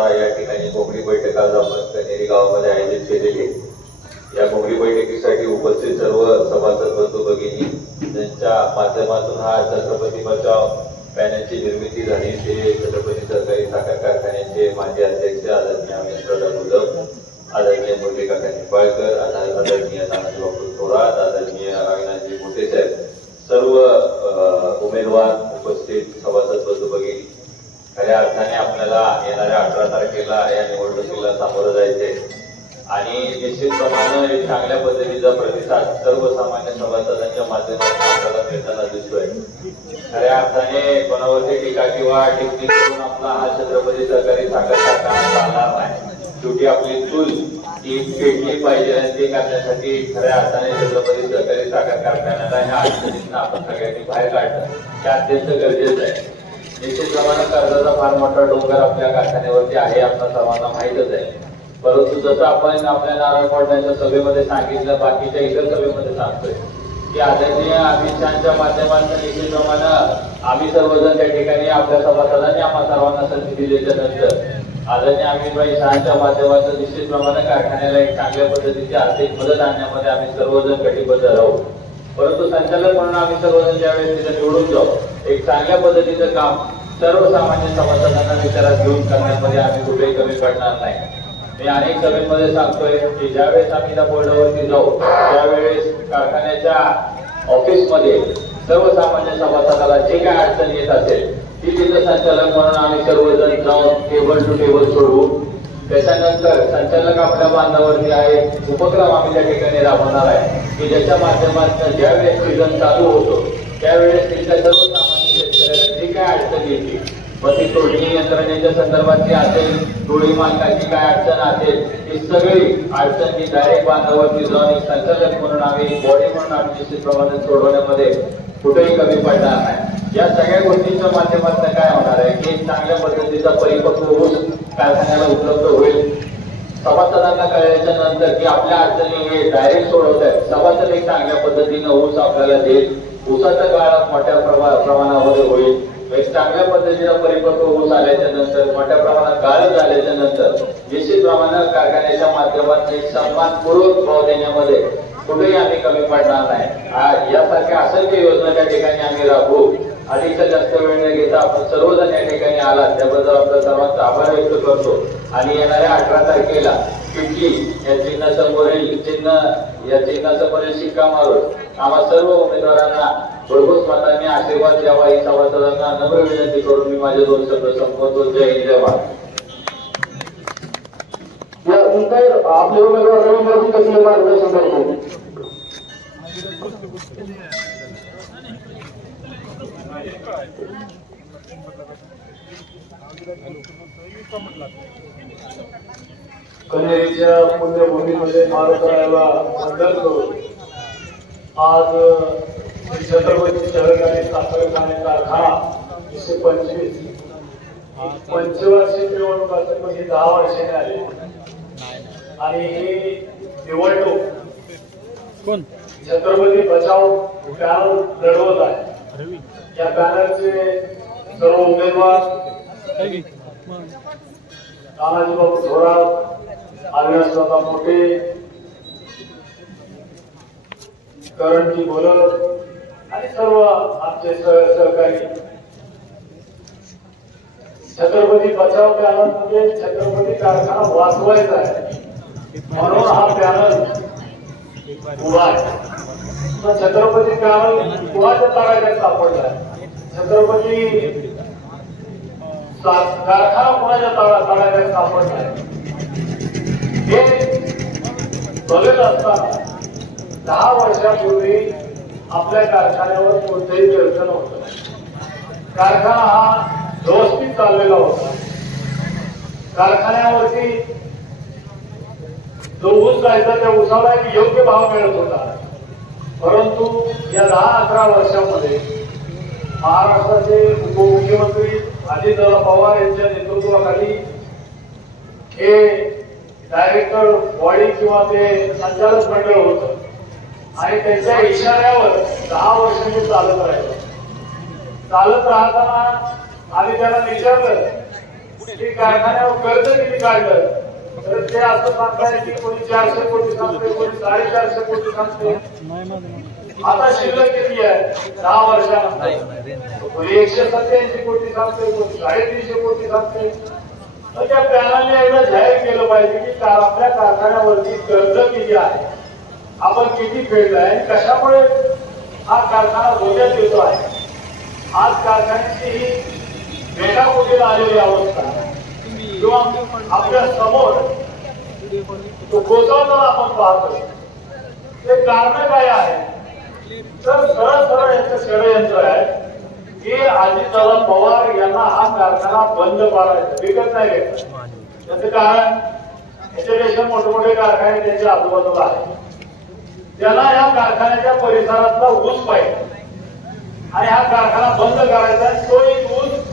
आता या ठिकाणी कोकणी बैठक आज आपण कनेरी गावामध्ये आयोजित केलेली आहे। या कोकणी बैठकीसाठी उपस्थित सर्व सभासद बंधू भगिनी ज्यांच्या माध्यमातून हा छत्रपती बचाव पॅनलची निर्मिती झाली ते छत्रपती सहकारी साखर कारखान्याचे माजी अध्यक्ष आदरणीय अमित उद्धव, आदरणीय मुरलीकाका निंबाळकर, आदरणीय तानाजी बापू थोरात, आदरणीय अविनाशजी मोठे साहेब, सर्व उमेदवार उपस्थित सभासद बंधू भगिनी, खऱ्या अर्थाने आपल्याला येणाऱ्या 18 तारखेला या निवडणुकीला सामोरं जायचे आणि निश्चितप्रमाणे एक चांगल्या पद्धतीचा प्रतिसाद सर्वसामान्य सभासदांच्या माध्यमातून आपल्याला मिळताना दिसतोय। खऱ्या अर्थाने कोणावरती टीका किंवा टिप्पणी करून आपला हा छत्रपती सहकारी साखर कारखाना चालणार नाही। शेवटी आपली चूल ती पेटली पाहिजे आणि ते करण्यासाठी खऱ्या अर्थाने छत्रपती सहकारी साखर कारखान्याला ह्या अडचणीतून आपण सगळ्यांनी बाहेर काढणं हे अत्यंत गरजेचं आहे। निश्चितप्रमाणे कर्जाचा फार मोठा डोंगर आपल्या कारखान्यावरती आहे, आपल्या सर्वांना माहीतच आहे। परंतु जसं आपण आपल्या नारायण पाटलांच्या सभेमध्ये सांगितलं, बाकीच्या इतर सभेमध्ये सांगतोय की आदरणीय अमित शहाच्या माध्यमातून निश्चितप्रमाणे आम्ही सर्वजण त्या ठिकाणी आपल्या सभासदांनी आम्हा सर्वांना संधी दिल्याच्या नंतर आदरणीय अमितभाई शहाच्या माध्यमातून निश्चितप्रमाणे कारखान्याला एक चांगल्या पद्धतीची आर्थिक मदत आणण्यामध्ये आम्ही सर्वजण कटिबद्ध राहू। परंतु संचालक म्हणून आम्ही सर्वजण ज्यावेळेस तिथे निवडून जाऊ एक चांगल्या पद्धतीचं काम सर्वसामान्य सभासदांना विचारात घेऊन करण्यामध्ये आम्ही कुठेही कमी पडणार नाही। मी अनेक सभेमध्ये सांगतोय की ज्यावेळेस आम्ही त्या बोर्डावरती जाऊ त्यावेळेस कारखान्याच्या ऑफिसमध्ये सर्वसामान्य सभासदाला जे काय अडचण येत असेल ती तिथं संचालक म्हणून आम्ही सर्वजण जाऊन टेबल टू टेबल सोडवू। त्याच्यानंतर संचालक आपल्या बांधावरती आहे, उपक्रम आम्ही त्या ठिकाणी राबवणार आहे की ज्याच्या माध्यमातून ज्यावेळेस सीझन चालू होतो त्यावेळेस तिथल्या सर्वसामान्य शेतकऱ्याला जी काय अडचण येते मग ती तोडणी यंत्रणेच्या संदर्भातली असेल, टोळी मालकाची काय अडचण असेल, ही सगळी अडचण ही डायरेक्ट बांधावरती जाऊन एक संचालक म्हणून आम्ही बॉडी म्हणून आम्ही निश्चितप्रमाणे सोडवण्यामध्ये कुठेही कमी पडणार नाही। या सगळ्या गोष्टींच्या माध्यमातून काय होणार आहे की चांगल्या पद्धतीचा परिपक्व ऊस कारखान्याला उपलब्ध होईल। सभासदांना कळल्याच्या नंतर की आपल्या अडचणी हे डायरेक्ट सोडवत आहेत, सभासद एक चांगल्या पद्धतीनं ऊस आपल्याला देईल, ऊसाचा गाळा मोठ्या प्रमाणामध्ये होईल। एक चांगल्या पद्धतीचा परिपक्व ऊस आल्याच्या नंतर मोठ्या प्रमाणात गाळप झाल्याच्या नंतर निश्चितप्रमाणे कारखान्याच्या माध्यमातून एक सन्मानपूर्वक भाव देण्यामध्ये कुठेही आम्ही कमी पडणार नाही। यासारख्या असंख्य योजना त्या ठिकाणी आम्ही राबवू। अधिकचा जास्त वेळ न घेता आपण सर्वजण या ठिकाणी आलात त्याबद्दल आपल्या सर्वांचा आभार व्यक्त करतो आणि येणाऱ्या 18 तारखेला किटली या चिन्हासमोरील चिन्हासमोरील शिक्का मारून आम्हा सर्व उमेदवारांना भरघोस मतांनी आशीर्वाद द्यावा ही सभासदांना नम्र विनंती करून मी माझे 2 शब्द संपवतो। जय हिंद, जय भारत। यानंतर आपले उमेदवार रवींद्रजी कसले मार्गदर्शन करतो। कनेरीच्या पुण्यभूमीमध्ये मार करायला बदल करून आज छत्रपती सहकारी साखर कारखाना 1925 पंचवार्षिक निवडणूक असेल म्हणजे 10 वर्षांनी आली आणि ही निवडणूक छत्रपती बचाव पॅनल लढवत आहे। या पॅनलचे सर्व उमेदवार तानाजी बापू थोरात, अविनाश मोठे, करणजी बोलत आणि सर्व आमचे सहकारी छत्रपती बचाव पॅनल म्हणजे छत्रपती कारखाना वाचवायचा आहे म्हणून हा पॅनल उभा आहे। छत्रपती पॅनल कुणाच्या तळागाळात सापडलाय, छत्रपती कारखाना कुणाच्या तळागाळात सापडलाय हे बघत असताना 10 वर्षापूर्वी आपल्या कारखान्यावर कोणतेही चर्चा नव्हतं। कारखाना हा व्यवस्थित चाललेला होता। कारखान्यावरती जो ऊस जायचा त्या ऊसाला एक योग्य भाव मिळत होता। परंतु या 10-11 वर्षांमध्ये महाराष्ट्राचे उपमुख्यमंत्री अजितदादा पवार यांच्या नेतृत्वाखाली हे डायरेक्टर बॉडी किंवा ते संचालक मंडळ होतं आणि त्यांच्या इशाऱ्यावर 10 वर्षांनी चालत राहिलं। चालत राहताना आम्ही त्याला विचारलं की कारखान्यावर कर्ज किती काढलं तर ते असं सांगताय की कोणी 400 कोटी सांगते, कोणी 450 कोटी सांगते. आता शिल्लक किती आहे 10 वर्षानंतर? कोणी 187 कोटी सांगते, कोणी 350 कोटी सांगते. तर त्या पॅनलने एवढं जाहीर केलं पाहिजे की आपल्या कारखान्यावरती कर्ज किती आहे, आपण किती फेडलाय, कशामुळे हा कारखाना धोक्यात येतो आहे. आज कारखान्याची ही मेगाकोटीला आलेली अवस्था किंवा आपल्या समोर तो कोसळताना आपण पाहतो. ते कारण काय आहे तर सरळ सरळ याचं षडयंत्र आहे की अजितदादा पवार यांना हा कारखाना बंद पाडायचा, विकत नाही घ्यायचा. त्याचं कारण याच्यापेक्षा मोठे मोठे कारखाने त्यांच्या आजूबाजूला आहेत. त्यांना या कारखान्याच्या परिसरातला ऊस पाहिजे आणि हा कारखाना बंद करायचा. तो एक ऊस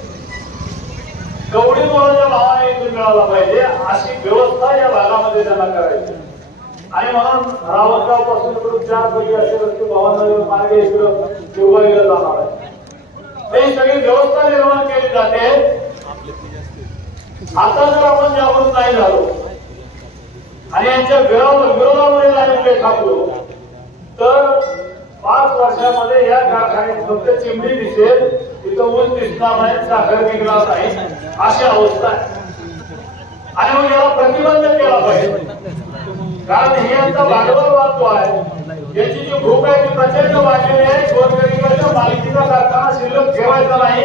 कवडी मोलाच्या भावाने इथून मिळाला पाहिजे अशी व्यवस्था या भागामध्ये त्यांना करायची. आणि म्हणून रावतगाव पासून इकडून 4 पैकी असे रस्ते भवानगर मार्गे इकडं शिवबाईला जाणार आहे. ही सगळी व्यवस्था निर्माण केली जाते. आता जर आपण जागृत नाही झालो आणि यांच्या विरोधामध्ये नाही उभे थांबलो तर 5 वर्षामध्ये या कारखान्यात फक्त चिमणी दिसेल, तिथं ऊस दिसणार नाही, साखर निघणार नाही, अशी अवस्था आहे. आणि मग याला प्रतिबंध केला पाहिजे. कारण हे यांचा भांडवल जो आहे, याची जी भूक आहे ती प्रचंड वाढलेली आहे. गोरगरिबाच्या मालकीचा कारखाना शिल्लक ठेवायचा नाही.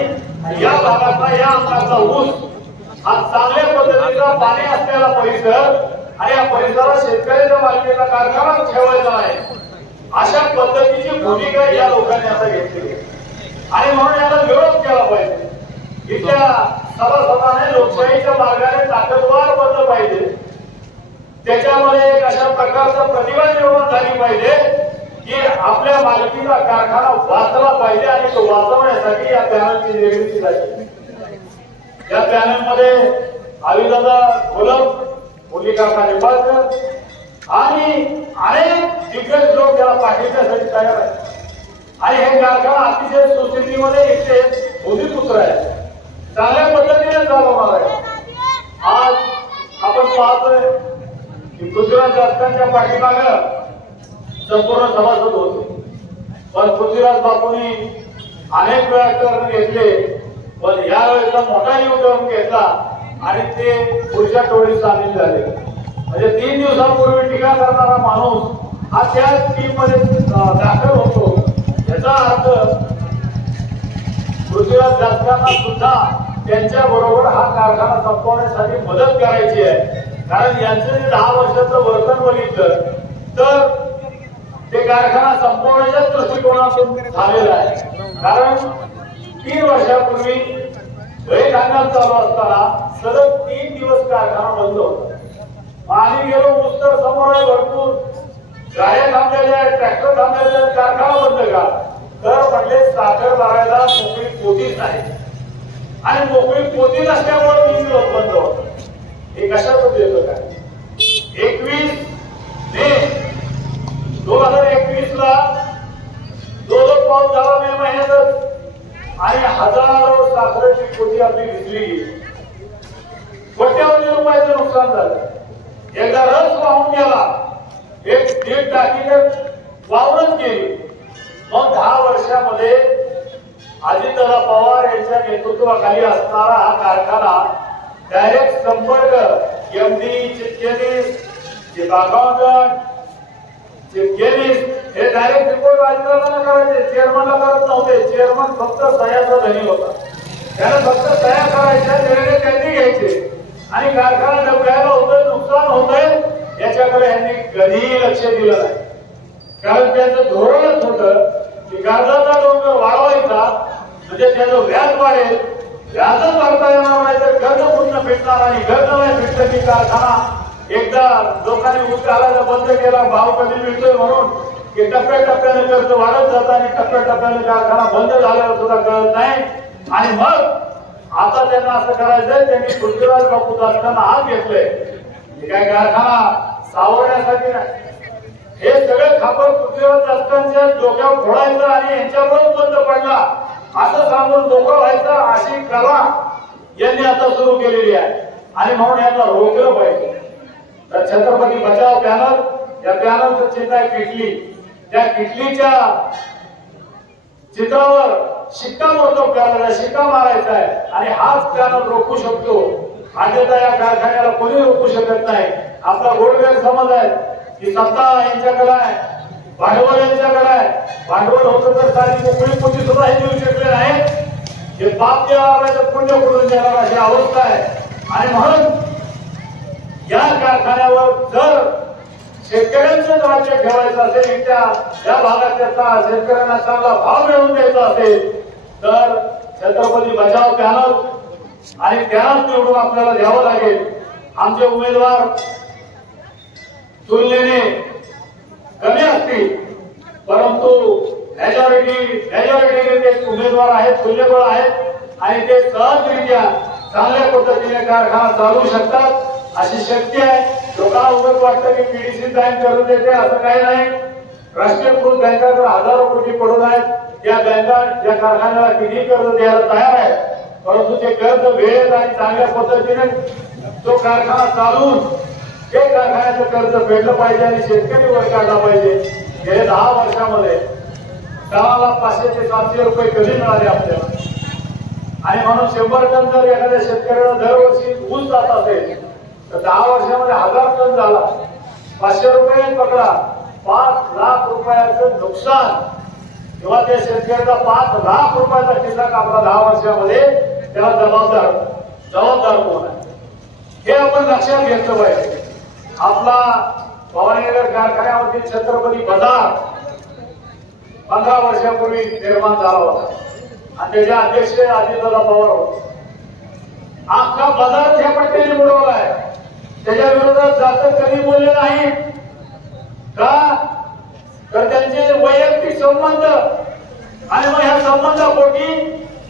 या भागातला या अंगाचा ऊस हा चांगल्या पद्धतीचा पाणी असलेला परिसर आणि या परिसरात शेतकऱ्याच्या मालकीचा कारखाना ठेवायचा नाही, अशा पद्धतीची भूमिका या लोकांनी आता घेतली आणि म्हणून याला विरोध केला पाहिजे. इथल्या सभासदाने लोकशाहीच्या मार्गाने ताकदवार बनलं पाहिजे. त्याच्यामध्ये एक अशा प्रकारचा प्रतिभा निर्माण झाली पाहिजे की आपल्या मालकीचा कारखाना वाचला पाहिजे आणि तो वाचवण्यासाठी या पॅनलची निर्मिती झाली. या पॅनलमध्ये अविदादा खोलम, मुरली काका निंबाळकर आणि अनेक दिग्गज लोक त्याला पाठिंब्यासाठी तयार आहेत. आणि हे कारखाना अतिशय सुस्थितीमध्ये एकटे भूमिपुत्र आहे, चांगल्या पद्धतीने चालवणार आहे. आज आपण पाहतोय की पृथ्वीराज जास्तकांच्या पाठीमागं संपूर्ण सभासद होते, पण पृथ्वीराज बापूंनी अनेक वेळा टर्न घेतले, पण यावेळेचा मोठा टर्न घेतला आणि ते पुढच्या टोळीत सामील झाले. म्हणजे 3 दिवसांपूर्वी टीका करणारा माणूस हा त्या टीम मध्ये दाखल होतो. याचा अर्थ पृथ्वीराज जास्तकांना सुद्धा त्यांच्या बरोबर हा कारखाना संपवण्यासाठी मदत करायची आहे. कारण यांचं जे 10 वर्षाचं वर्तन बघितलं तर ते कारखाना संपवण्याच्या दृष्टिकोनातून झालेला आहे. कारण 3 वर्षापूर्वी गैर हंगाम चालू असताना सलग 3 दिवस कारखाना बंद होता. आम्ही गेलो, उत्तर समोर आहे, भरपूर गाड्या थांबलेल्या आहेत, ट्रॅक्टर थांबलेले आहेत, कारखाना बंद का? तर म्हटले साखर भरायला मोकळी पोतीच नाही आणि मोकळी पोती नसल्यामुळे 3 दिवस बंद होतं. हे कशाचं देतं काय? 21 मे 2021 ला 2 पाऊस झाला मे महिन्यातच आणि हजारो साखरेची पोती आपली विसरली गेली. कोट्यावधी रुपयाचं नुकसान झालं. एकदा रस वाहून गेला, 1.5 टाकी वाहूनच गेली. मग 10 वर्षामध्ये अजितदादा पवार यांच्या नेतृत्वाखाली असणारा हा कारखाना डायरेक्ट संपर्क एमडी, चिटकेनीस, चीफ अकाउंटंट, चिटकेनीस हे डायरेक्ट रिपोर्ट अजितदादांना करायचे, चेअरमनला करत नव्हते. चेअरमन फक्त सह्याचा धनी होता, त्याला फक्त सह्या करायच्या, निर्णय त्यांनी घ्यायचे आणि कारखाना डबघायला होतोय, नुकसान होतंय याच्याकडे यांनी कधीही लक्ष दिलं नाही. कारण त्याचं धोरणच होतं की कर्जाचा डोंगर वाढवायचा म्हणजे त्याचं व्याज वाढेल, व्याजच भरता येणार नाही तर कर्ज पूर्ण भेटणार आणि कर्ज नाही भेटलं की कारखाना एकदा लोकांनी ऊस घालायला बंद केला, भाव कधी मिळतोय म्हणून की टप्प्याटप्प्याने कर्ज वाढत जातं आणि टप्प्याटप्प्याने कारखाना बंद झाल्यावर सुद्धा कळत नाही. आणि मग आता त्यांना असं करायचंय, त्यांनी पृथ्वीराज बापू जास्तकांना हात घेतलंय. हे काय कारखाना सावरण्यासाठी नाही, हे सगळे खापर पृथ्वीराज जास्तकांच्या डोक्यावर फोडायचं आणि यांच्यामुळेच बंद पडला असं सांगून मोकळं व्हायचं अशी कला यांनी आता सुरू केलेली आहे आणि म्हणून यांना रोखलं पाहिजे. तर छत्रपती बचाव पॅनल, या पॅनलचं चिन्ह आहे किटली. त्या किटलीच्या चित्रावर शिक्कामोर्तब करायचा, शिक्का मारायचा आहे आणि हाच पॅनल रोखू शकतो. अन्यथा या कारखान्याला कोणी रोखू शकत नाही. आपला गोडवेळ समज आहे की सत्ता यांच्याकडे आहे, भांडवल यांच्याकडे आहे. भांडवल होतं तर सारी मोकळी पोटी सुद्धा हे देऊ शकले नाही. हे पाप देणार पुण्य करून देणार अशी अवस्था आहे. आणि म्हणून या कारखान्यावर जर शेतकऱ्यांचं राज्य ठेवायचं असेल, त्या भागातल्या शेतकऱ्यांना चांगला भाव मिळवून द्यायचा असेल तर छत्रपती बचाव पॅनल आणि त्यालाच निवडून आपल्याला द्यावं लागेल. आमचे उमेदवार तुलनेने कमी असतील परंतु मेजॉरिटी उमेदवार आहेत, तुल्यबळ आहेत आणि ते सहजरित्या चांगल्या पद्धतीने कारखाना चालवू शकतात अशी शक्ती आहे. लोकांना उगाच वाटतं की पीडीसी बँक करून देते, असं काही नाही. राष्ट्रीयकृत बँकाकडे हजारो कोटी पडून आहेत. त्या बँका ज्या कारखान्याला किती कर्ज द्यायला तयार आहे, परंतु ते कर्ज वेळेत आणि चांगल्या पद्धतीने तो कारखाना चालवून ते कारखान्याचं कर्ज फेडलं पाहिजे आणि शेतकरी वर काढला पाहिजे. गेल्या 10 वर्षामध्ये गावाला 500 ते 700 रुपये कमी मिळाले आपल्याला. आणि म्हणून 100 टन जर एखाद्या शेतकऱ्याला दरवर्षी ऊस जात असेल तर 10 वर्षामध्ये 1000 टन झाला. 500 रुपये पकडा, 5 लाख रुपयाचं नुकसान किंवा त्या शेतकऱ्याचा 5 लाख रुपयाचा खिस्सा कापला 10 वर्षामध्ये. त्याला जबाबदार कोण आहे हे आपण लक्षात घेतलं पाहिजे. आपला भवानीनगर कारखान्यावरती छत्रपती बाजार 15 वर्षापूर्वी निर्माण झाला होता आणि त्याचे अध्यक्ष अजितदादा पवार होते. अख्खा बाजार त्या पट्ट्याने बुडवलाय. त्याच्या विरोधात जास्त कधी बोलले नाही का, तर त्यांचे वैयक्तिक संबंध आणि मग ह्या संबंधापोटी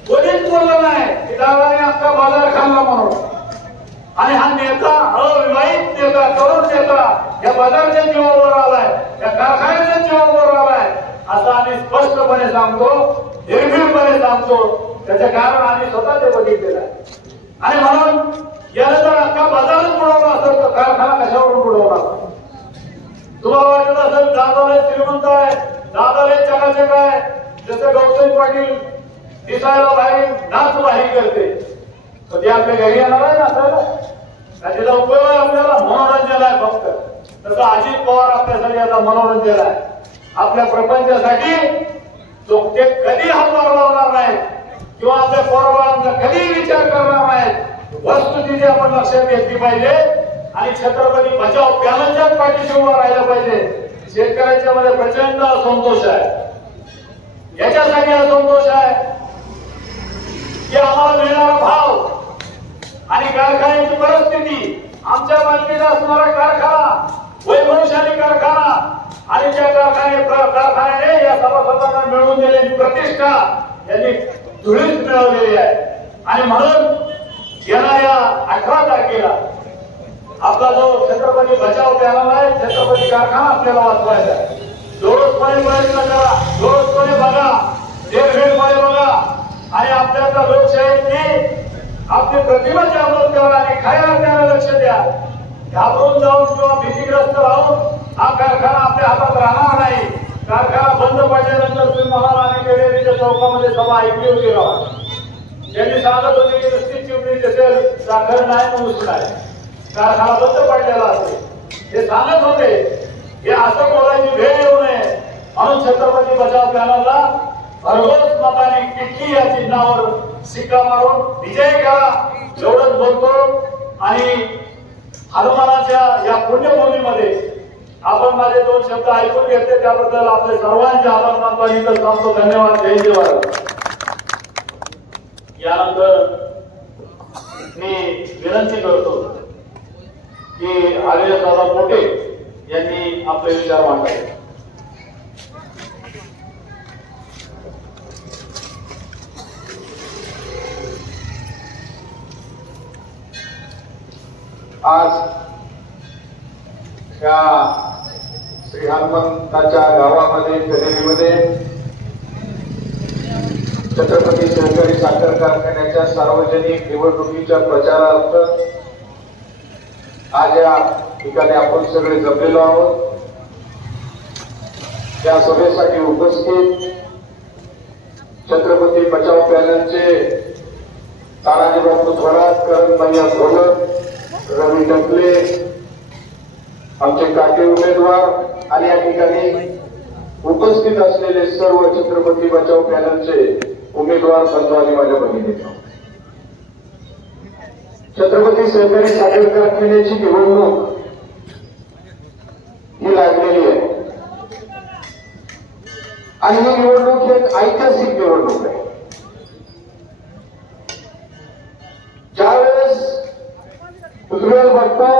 कोणीच बोललं नाही की दादाने अख्खा बाजार खाल्ला म्हणून. आणि हा नेता, अविवाहित नेता, तरुण नेता या बाजारच्या जीवावर आलाय, या कारखान्याच्या जीवावर आलाय असं आम्ही स्पष्टपणे सांगतो, निर्भीडपणे सांगतो. त्याचं कारण आम्ही स्वतः ते बघितलेलं आहे. आणि म्हणून याला जर अख्खा बाजारच बुडवला असेल तर कारखाना कशावरून बुडवला? तुम्हाला वाटत असेल दादाला श्रीमंत आहे, दादाला चकाचक आहे, जसं गौतम पाटील दिसायला बाहेर नाच बाहेर करते तर ते आपल्या घरी येणार आहे ना असायला. त्याचा उपयोग आहे आपल्याला मनोरंजन आहे फक्त. तसं अजित पवार आपल्यासाठी आता मनोरंजन आहे. आपल्या प्रपंचासाठी तो ते कधी हातभार लावणार नाही किंवा आपल्या पोराबाळांचा कधी विचार करणार नाही. वस्तुस्थिती आपण लक्षात घेतली पाहिजे आणि छत्रपती बचाव पॅनलच्याच पाठीशी उभा राहिला पाहिजे. शेतकऱ्यांच्या मध्ये प्रचंड असंतोष आहे. याच्यासाठी असंतोष आहे की आम्हाला मिळणारा भाव आणि कारखान्याची परिस्थिती, आमच्या मालकीचा असणारा कारखाना, वैभवशाली कारखाना आणि त्या कारखान्याने या सभासदांना मिळवून दिलेली प्रतिष्ठा यांनी धुळीत मिळवलेली आहे. आणि म्हणून यांना या 18 तारखेला आपला जो छत्रपती बचाव पॅनल आहे, छत्रपती कारखाना आपल्याला वाचवायचा आहे. जोरसपणे प्रयत्न करा, जोरसपणे बघा, निर्भीडपणे बघा आणि आपल्याला लोकशाहीची आपली प्रतिमा जागृत करा आणि खऱ्या अर्थाने लक्ष द्या. घाबरून जाऊन किंवा भीतीग्रस्त राहून हा कारखाना आपल्या हातात राहणार नाही. कारखाना बंद पडल्यानंतर तुम्ही मला आणि केलेल्या चौकामध्ये सभा ऐकली होती राव. त्यांनी सांगत होते की नुसती चिमणी दिसेल, साखर नाही, ऊस नाही, कारखाना बंद पडलेला असेल हे सांगत होते. हे असं बोलायची वेळ येऊ नये म्हणून छत्रपती बचाव पॅनलला भरघोस मताने किटली या चिन्हावर शिक्का मारून विजय करा एवढंच बोलतो. आणि हनुमानाच्या या पुण्यभूमीमध्ये आपण माझे 2 शब्द ऐकून घेतले त्याबद्दल आपले सर्वांचे आभार मानतो आणि इथं सांगतो. धन्यवाद. जय जवाहर. यानंतर मी विनंती करतो की आर्यदादा मोठे यांनी आपले विचार मांडावे. आज या श्री हनुमंताच्या गावामध्ये खरेदीमध्ये छत्रपती सहकारी साखर कारखान्याच्या सार्वजनिक निवडणुकीच्या प्रचारार्थ आज या ठिकाणी आपण सगळे जमलेलो आहोत। या सभेसाठी उपस्थित छत्रपती बचाव पॅनलचे तानाजी बापू थोरात, करण भैया घोलप, रवी टकले, आमचे काटे उमेदवार आणि या ठिकाणी उपस्थित असलेले सर्व छत्रपती बचाव पॅनलचे उमेदवार बंधू आणि माझ्या भगिनी, छत्रपती सहकारी साखर कारखान्याची निवडणूक ही लागलेली आहे आणि ही निवडणूक एक ऐतिहासिक निवडणूक आहे। ज्यावेळेस पृथ्वीराज बापू,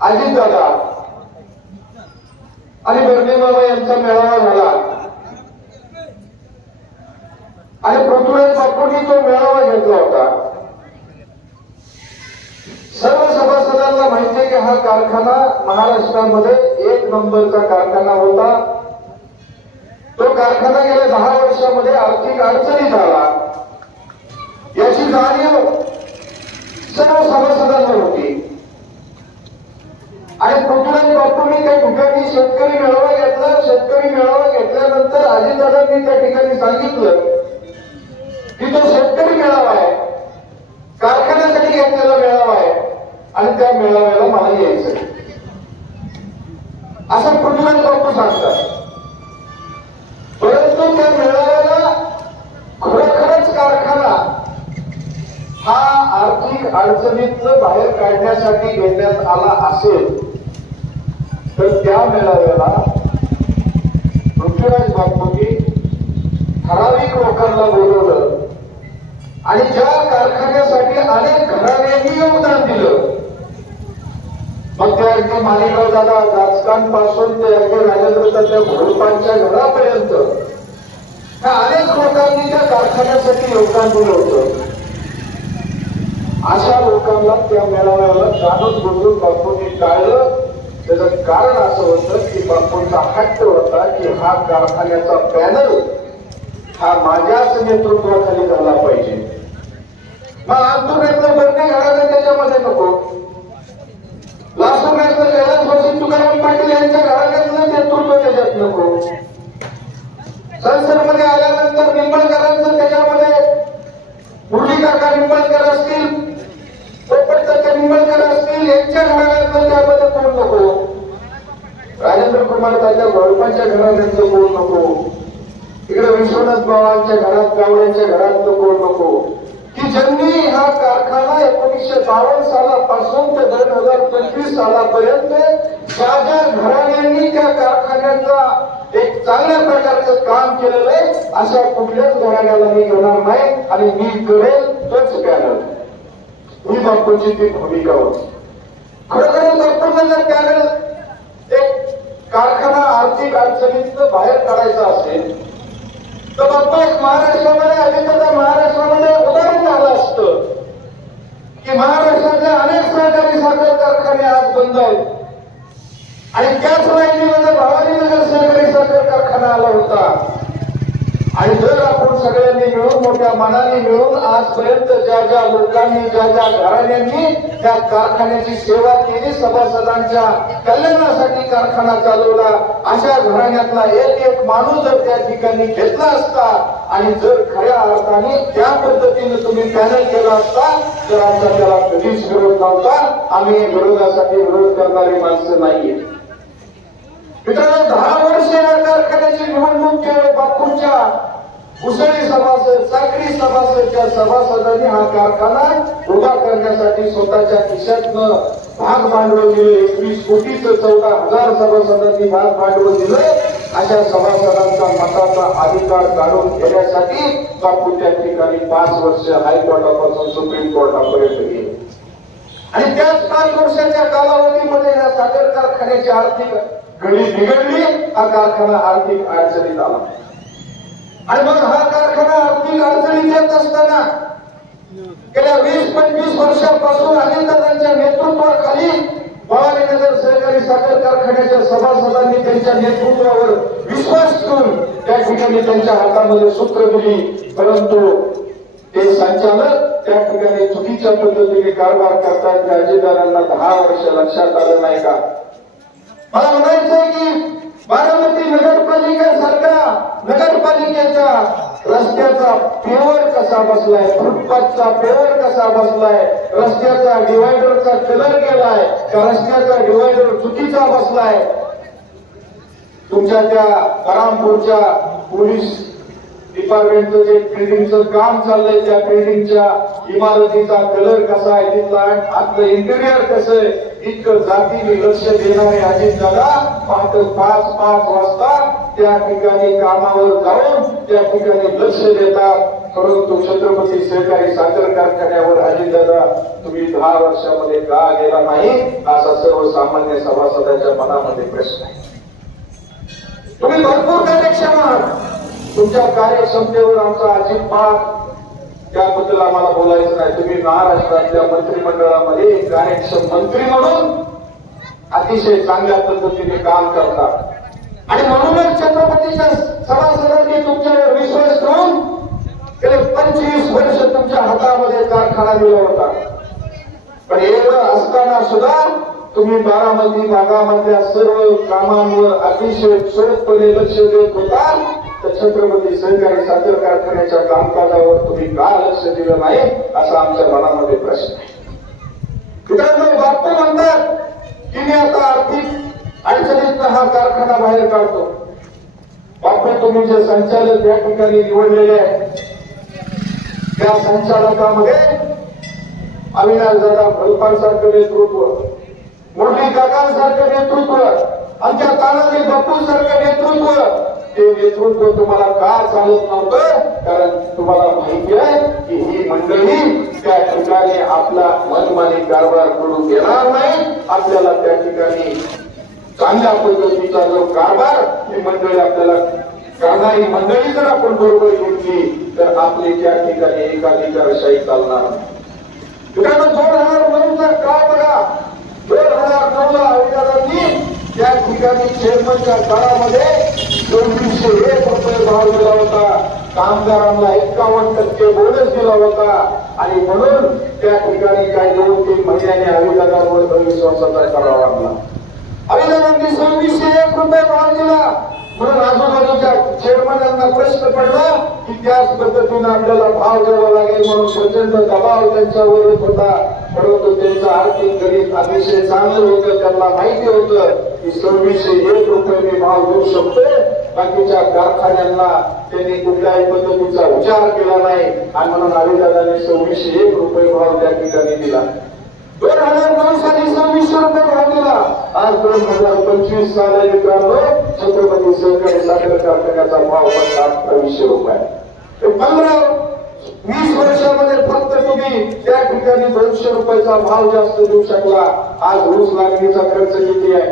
अजितदादा आणि बर्ने बाबा यांचा मेळावा झाला आणि पृथ्वीराज बापूंनी तो मेळावा घेतला होता। सर्व सभासदांना माहिती आहे की हा कारखाना महाराष्ट्रामध्ये 1 नंबरचा कारखाना होता। तो कारखाना गेल्या 10 वर्षामध्ये आर्थिक अडचणीत आला, याची जाणीव सर्व सभासदांना होती आणि पृथ्वीराज बापूंनी त्या ठिकाणी शेतकरी मेळावा घेतला। शेतकरी मेळावा घेतल्यानंतर अजितदादांनी त्या ठिकाणी सांगितलं की तो शेतकरी मेळावा आहे, कारखान्यासाठी घेतलेला मेळावा आहे आणि त्या मेळाव्याला मला यायचं असं पृथ्वीराज बापू सांगतात। परंतु त्या मेळाव्याला खरोखरच कारखाना हा आर्थिक अडचणीतनं बाहेर काढण्यासाठी घेण्यात आला असेल तर त्या मेळाव्याला पृथ्वीराज बापूंनी ठराविक लोकांना बोलवलं आणि ज्या कारखान्यासाठी अनेक घराण्यांनी योगदान दिलं, मग त्या अगदी माणिकराव दादा जाचकांपासून ते अगदी राजेंद्र घोडपांच्या घरापर्यंत त्या अनेक लोकांनी त्या कारखान्यासाठी योगदान दिलं होतं। अशा लोकांना त्या मेळाव्याला जाणून बुजून बापूंनी टाळलं। त्याचं कारण असं होतं की बापूंचा हट्ट होता की हा कारखान्याचा पॅनल हा माझ्याच नेतृत्वाखाली झाला पाहिजे। मग अंतुर्यातलं बर्ने घराणं त्याच्यामध्ये नको, लासूरण्यातलं कैलास वसंत तुकाराम पाटील यांच्या घराण्यातलं नेतृत्व त्याच्यात नको, संसदमध्ये आल्यानंतर निंबाळकरांचं त्याच्यामध्ये मुरली काका निंबाळकर असतील, पोपटच्या निंबाळकर असतील, यांच्या घराण्यातलं त्यामध्ये कोण नको, राजेंद्र कुमार त्याच्या घोडपांच्या घराण्यातलं कोण नको, इकडे विश्वनाथ बाबांच्या घरात, गावड्यांच्या घरातलं कोण नको, की ज्यांनी हा कारखाना 1952 सालापासून ते 2025 सालापर्यंत ज्या ज्या घराण्यांनी त्या कारखान्याचा एक चांगल्या प्रकारचं काम केलेलं आहे, अशा कुठल्याच घराण्याला मी घेणार नाही आणि मी करेल तोच पॅनल। ही बापूंची ती भूमिका होती। खरोखर बापूंना जर पॅनल एक कारखाना आर्थिक अडचणीतनं बाहेर काढायचा असेल तर बापू एक महाराष्ट्रामध्ये अजितदादा महाराष्ट्रामध्ये उदाहरण झालं असतं की महाराष्ट्रातले अनेक सहकारी साखर कारखाने आज बंद आहेत आणि त्याच लाईनीमध्ये भवानीनगर सहकारी साखर कारखाना आला होता आणि जर आपण सगळ्यांनी मिळून मोठ्या मनाने मिळून आजपर्यंत ज्या ज्या लोकांनी ज्या ज्या घराण्यांनी त्या कारखान्याची सेवा केली, सभासदांच्या कल्याणासाठी कारखाना चालवला, अशा घराण्यातला एक माणूस जर त्या ठिकाणी घेतला असता आणि जर खऱ्या अर्थाने त्या पद्धतीने तुम्ही पॅनल केला असता तर आमचा त्याला कधीच विरोध नव्हता। आम्ही विरोधासाठी विरोध करणारी माणसं नाहीये। मित्रांनो, 10 वर्ष या कारखान्याची निवडणूक केवळ बापूंच्या उसळी सभासद, साखरी सभासदच्या सभासदांनी हा कारखाना उभा करण्यासाठी स्वतःच्या खिशातनं भाग भांडवल दिले। 21 कोटीचं 14,000 सभासदांनी भाग भांडवल दिलं। अशा सभासदांचा मताचा अधिकार काढून घेण्यासाठी बापू त्या ठिकाणी 5 वर्ष हायकोर्टापासून सुप्रीम कोर्टापर्यंत गेले आणि त्याच 5 वर्षाच्या कालावधीमध्ये या साखर कारखान्याची आर्थिक घडी बिघडली, हा कारखाना आर्थिक अडचणीत आला आणि मग हा कारखाना आर्थिक अडचणीत येत असताना गेल्या 20-25 वर्षांपासून अजितदादांच्या नेतृत्वाखाली भवानीनगर सहकारी साखर कारखान्याच्या सभासदांनी त्यांच्या नेतृत्वावर विश्वास ठेवून त्या ठिकाणी ठिकाणी त्यांच्या हातामध्ये सूत्र दिली, परंतु ते संचालक त्या ठिकाणी चुकीच्या पद्धतीने कारभार करतात. अजितदारांना 10 वर्ष लक्षात आलं नाही का? मला म्हणायचंय की बारामती नगरपालिकेसारख्या नगरपालिकेच्या रस्त्याचा पेवर कसा बसलाय, फुटपाथचा पेवर कसा बसलाय, रस्त्याचा डिवायडरचा कलर गेलाय का, रस्त्याचा डिवायडर चुकीचा बसलाय, तुमच्या त्या बरामपूरच्या पोलीस डिपार्टमेंटचं जे बिल्डिंगचं काम चाललंय त्या बिल्डिंगच्या इमारतीचा कलर कसा आहे, तिथला आतलं इंटेरियर कसं आहे, इतकं जातीने लक्ष देणारे अजितदादा पहाटे 5 वाजता त्या ठिकाणी कामावर जाऊन त्या ठिकाणी लक्ष देतात. परंतु छत्रपती सहकारी साखर कारखान्यावर अजितदादा तुम्ही 10 वर्षामध्ये का गेला नाही, असा सर्वसामान्य सभासदाच्या मनामध्ये प्रश्न आहे. तुम्ही भरपूर कार्यक्षम आहात, तुमच्या कार्यक्षमतेवर आमचा अजिबात त्याबद्दल आम्हाला बोलायचं नाही. तुम्ही महाराष्ट्रातल्या मंत्रिमंडळामध्ये कार्यक्षम मंत्री म्हणून अतिशय चांगल्या पद्धतीने काम करता आणि म्हणूनच छत्रपतीच्या सभासदांनी तुमच्यावर विश्वास ठेवून गेले 25 वर्ष तुमच्या हातामध्ये कारखाना दिला होता. पण एवढं असताना सुद्धा तुम्ही बारामती भागामधल्या सर्व कामांवर अतिशय चोखपणे लक्ष देत होता. तर छत्रपती सहकारी साखर कारखान्याच्या कामकाजावर तुम्ही का लक्ष दिलं नाही, असा आमच्या मनामध्ये प्रश्न आहे. मित्रांनो, बाप्पू म्हणतात की मी आता आर्थिक अडचणीत हा कारखाना बाहेर काढतो. बाप्पू, तुम्ही जे संचालक या ठिकाणी निवडलेले आहेत त्या संचालकामध्ये अविनाशदादा भलपांसारखं नेतृत्व, मुरली काकांसारखं नेतृत्व, आमच्या तानाजी बाप्पू सारखं नेतृत्व, ते नेतृत्व तुम्हाला का चालत नव्हतं? कारण तुम्हाला माहिती आहे की ही मंडळी त्या ठिकाणी आपला मनमानी कारभार करून देणार नाही. आपल्याला त्या ठिकाणी चांगल्या पद्धतीचा जो कारभार ही मंडळी आपल्याला करणारी मंडळी जर आपण बरोबर घेतली तर आपली त्या ठिकाणी एकाधिकारशाही चालणार नाही. मित्रांनो, 2009चा काळ बघा. 2009ला अविनादांनी त्या ठिकाणी चेअरमनच्या काळामध्ये 2401 रुपये भाव दिला होता. कामगारांना 51% बोनस दिला होता आणि म्हणून त्या ठिकाणी काही 2-3 महिन्याने अविनादांवर अविश्वासाचा करावा लागला. अविनादांनी 2401 रुपये भाव दिला म्हणून आजूबाजूच्या चेअरमनांना प्रश्न पडला की त्याच पद्धतीने आपल्याला भाव द्यावा लागेल म्हणून प्रचंड दबाव त्यांच्यावर येत होता. परंतु त्यांचं आर्थिक गणित अतिशय चांगलं होतं. त्यांना माहिती होतं की 2601 रुपये मी भाव देऊ शकतो. बाकीच्या कारखान्यांना त्यांनी कुठल्याही पद्धतीचा विचार केला नाही आणि म्हणून अविनादांनी 2601 रुपये भाव त्या ठिकाणी दिला. 2009 साली 2600 रुपये भाव दिला. आज 2025 साली मित्रांनो छत्रपती सहकारी साखर कारखान्याचा भाव 2800 रुपये. 15-20 वर्षामध्ये फक्त तुम्ही त्या ठिकाणी 200 रुपयाचा भाव जास्त देऊ शकला. आज ऊस लागणीचा खर्च किती आहे,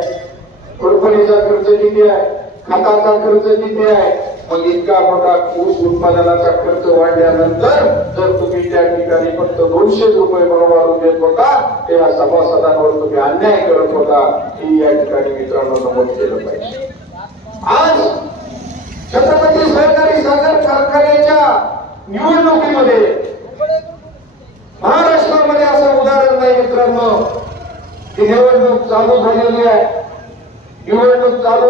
खुरपणीचा खर्च किती आहे, खताचा खर्च किती आहे. मग इतका मोठा ऊस उत्पादनाचा खर्च वाढल्यानंतर जर तुम्ही त्या ठिकाणी फक्त 200 रुपये भाव वाढवून देत होता तेव्हा सभासदांवर तुम्ही अन्याय करत होता. ही या ठिकाणी मित्रांनो नमूद केलं पाहिजे. आज छत्रपती सहकारी साखर कारखान्याच्या निवडणुकीमध्ये महाराष्ट्रामध्ये असं उदाहरण नाही मित्रांनो की निवडणूक चालू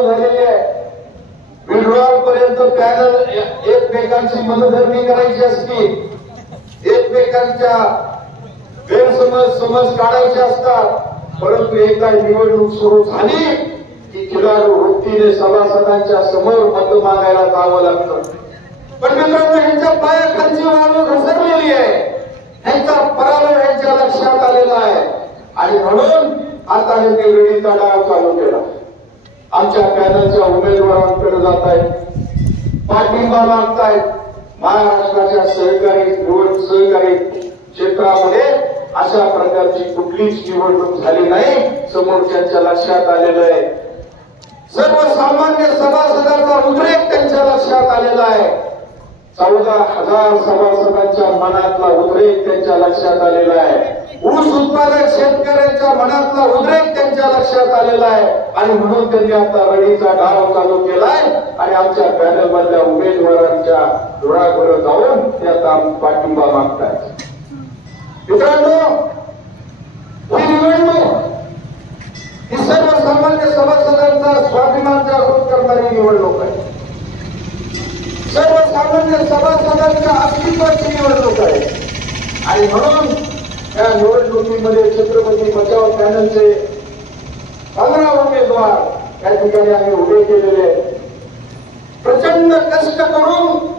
झालेली आहे. विड्रॉल पर्यंत पॅनल एकमेकांची मनधरणी करायची असती, एकमेकांच्या गैरसमज काढायचे असतात. परंतु एकदा निवडणूक सुरू झाली की खिलाडू वृत्तीने सभासदांच्या समोर मत मागायला जावं लागतं. पण मित्रांनो, ह्यांच्या पायाखालची वाळू घसरलेली आहे, ह्यांचा पराभव ह्यांच्या लक्षात आलेला आहे आणि म्हणून आता ह्यांनी वेळीचा डाव चालू केला. आमच्या पॅनलच्या उमेदवारांकडे जात आहेत, पाठिंबा मागतायत. महाराष्ट्राच्या सहकारी क्षेत्रामध्ये अशा प्रकारची कुठलीच निवडणूक झाली नाही, समोरच्यांच्या लक्षात आलेलं आहे. सर्वसामान्य सभासदांचा उद्रेक त्यांच्या लक्षात आलेला आहे. 14,000 सभासदांच्या मनातला उद्रेक त्यांच्या लक्षात आलेला आहे. ऊस उत्पादक शेतकऱ्यांच्या मनातला उद्रेक त्यांच्या लक्षात आलेला आहे आणि म्हणून त्यांनी आता रडीचा डाव चालू केलाय आणि आमच्या पॅनल मधल्या उमेदवारांच्या डोळ्यापुढे जाऊन ते आता पाठिंबा मागतात. मित्रांनो, ही निवडणूक ही सर्वसामान्य सभासदांचा स्वाभिमान जागृत करणारी निवडणूक आहे. सर्वसामान्य सभासदांच्या अस्तित्वाची निवडणूक आहे आणि म्हणून या निवडणुकीमध्ये छत्रपती बचाव पॅनलचे 15 उमेदवार या ठिकाणी आम्ही उभे केलेले आहेत. प्रचंड कष्ट करून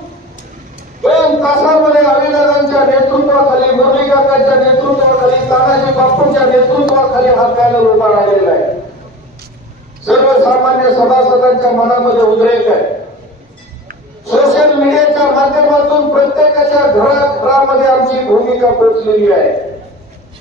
2 तासामध्ये अभिनंदनच्या नेतृत्वाखाली, मुरली काकांच्या नेतृत्वाखाली, तानाजी बापूंच्या नेतृत्वाखाली हा पॅनल उभा राहिलेला आहे. सर्वसामान्य सभासदांच्या मनामध्ये उद्रेक आहे. सोशल मीडियाच्या माध्यमातून प्रत्येकाच्या घराघरामध्ये आमची भूमिका पोहोचलेली आहे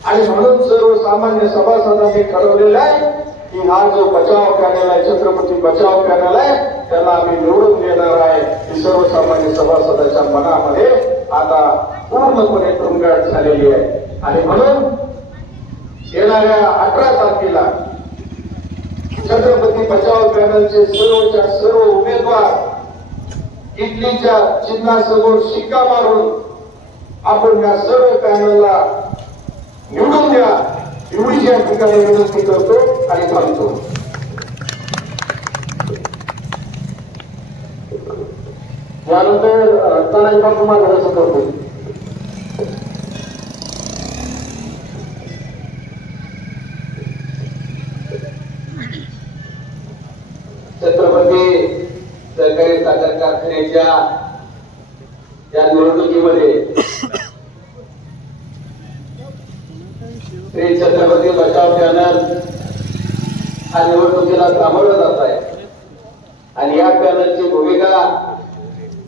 आणि म्हणून सर्वसामान्य सभासदांनी ठरवलेलं आहे की हा जो बचाव पॅनल आहे, छत्रपती बचाव पॅनल आहे, त्याला आम्ही निवडून देणार आहे. ही सर्वसामान्य सभासदांच्या मनामध्ये आता पूर्णपणे टुंगाट झालेली आहे आणि म्हणून येणाऱ्या 18 तारखेला छत्रपती बचाव पॅनलचे सर्वच्या सर्व उमेदवार इटलीच्या चिन्हासमोर शिक्का मारून आपण या सर्व पॅनलला निवडून द्या एवढी या ठिकाणी विनंती करतो आणि थांबतो. यानंतर तानाजी बापू मार्गदर्शन करतो. छत्रपती सहकारी साखर कारखान्याच्या या निवडणुकीमध्ये श्री छत्रपती बचाव पॅनल हा निवडणुकीला सामोरं जात आहे आणि या पॅनलची भूमिका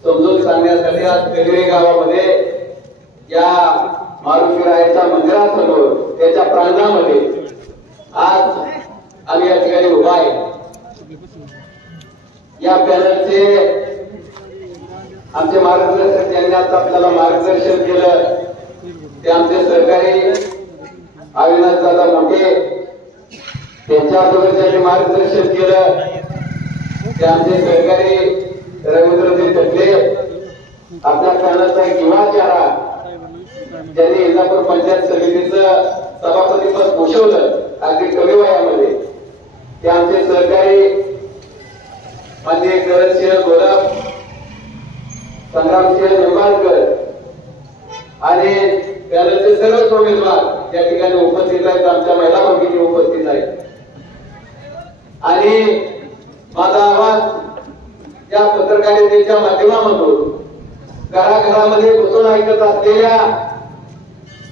समजून सांगण्यासाठी आज कगरे गावामध्ये या मारुतीरायाच्या मंदिरासमोर त्याच्या प्रांगणामध्ये आज आम्ही या ठिकाणी उभा आहे. या पॅनलचे आमचे मार्गदर्शक ज्यांनी आता आपल्याला मार्गदर्शन केलं ते आमचे सहकारी अविनाश दादा मोठे, त्यांच्या अगोदर ज्यांनी मार्गदर्शन केलं ते आमचे सहकारी रवींद्रजी तटले, आपल्या पॅनलचा एक युवा चेहरा ज्यांनी इंदापूर पंचायत समितीचं सभापतीपद भूषवलं अगदी कमी वयामध्ये, ते आमचे सहकारी माननीय करणसिंह गोलप, संग्रामसिंह निंबाळकर आणि पॅनलचे सर्वच उमेदवार या ठिकाणी उपस्थित आहेत. आमच्या महिला भगिनी उपस्थित आहेत आणि माझा आवाज या पत्रकारितेच्या माध्यमामधून घराघरामध्ये बसून ऐकत असलेल्या